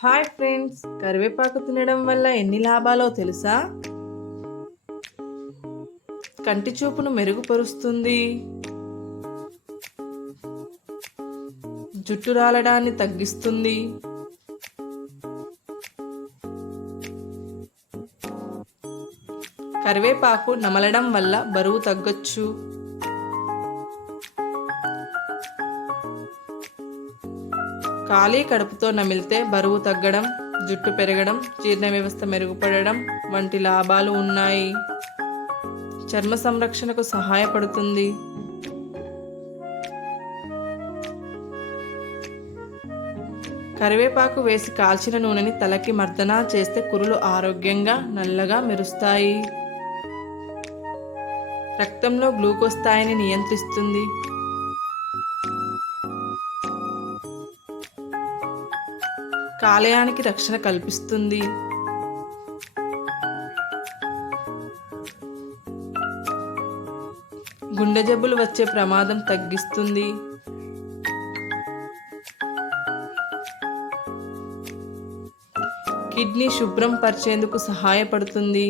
Hi friends, కరివేపాకు తినడం వల్ల ఎన్ని లాభాలో తెలుసా? కంటి చూపును మెరుగుపరుస్తుంది, జుట్టు రాలడాన్ని తగ్గిస్తుంది, కరివేపాకు నమలడం వల్ల బరువు తగ్గొచ్చు, ఖాళీ కడుపుతో నమిలితే బరువు తగ్గడం, జుట్టు పెరగడం, జీర్ణ వ్యవస్థ మెరుగుపడడం వంటి లాభాలు ఉన్నాయి. చర్మ సంరక్షణకు సహాయపడుతుంది. కరివేపాకు వేసి కాల్చిన నూనెని తలకి మర్దనా చేస్తే కురులు ఆరోగ్యంగా నల్లగా మెరుస్తాయి. రక్తంలో గ్లూకోజ్ స్థాయిని నియంత్రిస్తుంది. కాలేయానికి రక్షణ కల్పిస్తుంది. గుండె జబ్బులు వచ్చే ప్రమాదం తగ్గిస్తుంది. కిడ్నీ శుభ్రం పరిచేందుకు సహాయపడుతుంది.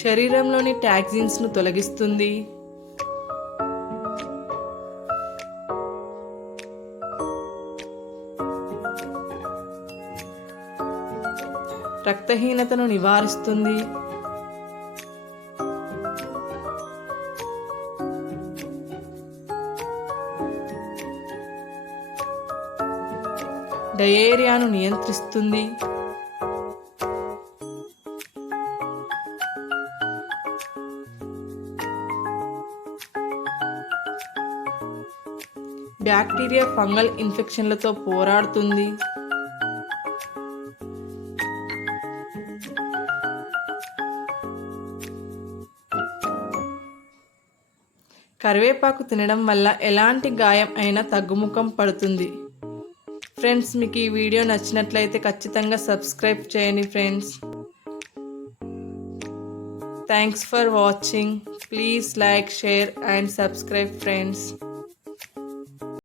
శరీరంలోని టాక్సిన్స్ను తొలగిస్తుంది. రక్తహీనతను నివారిస్తుంది. డయేరియాను నియంత్రిస్తుంది. బ్యాక్టీరియా ఫంగల్ ఇన్ఫెక్షన్లతో పోరాడుతుంది. కరివేపాకు తినడం వల్ల ఎలాంటి గాయం అయినా తగ్గుముఖం పడుతుంది. ఫ్రెండ్స్, మీకు ఈ వీడియో నచ్చినట్లయితే ఖచ్చితంగా సబ్స్క్రైబ్ చేయండి friends. Thanks for watching. Please like, share and subscribe friends.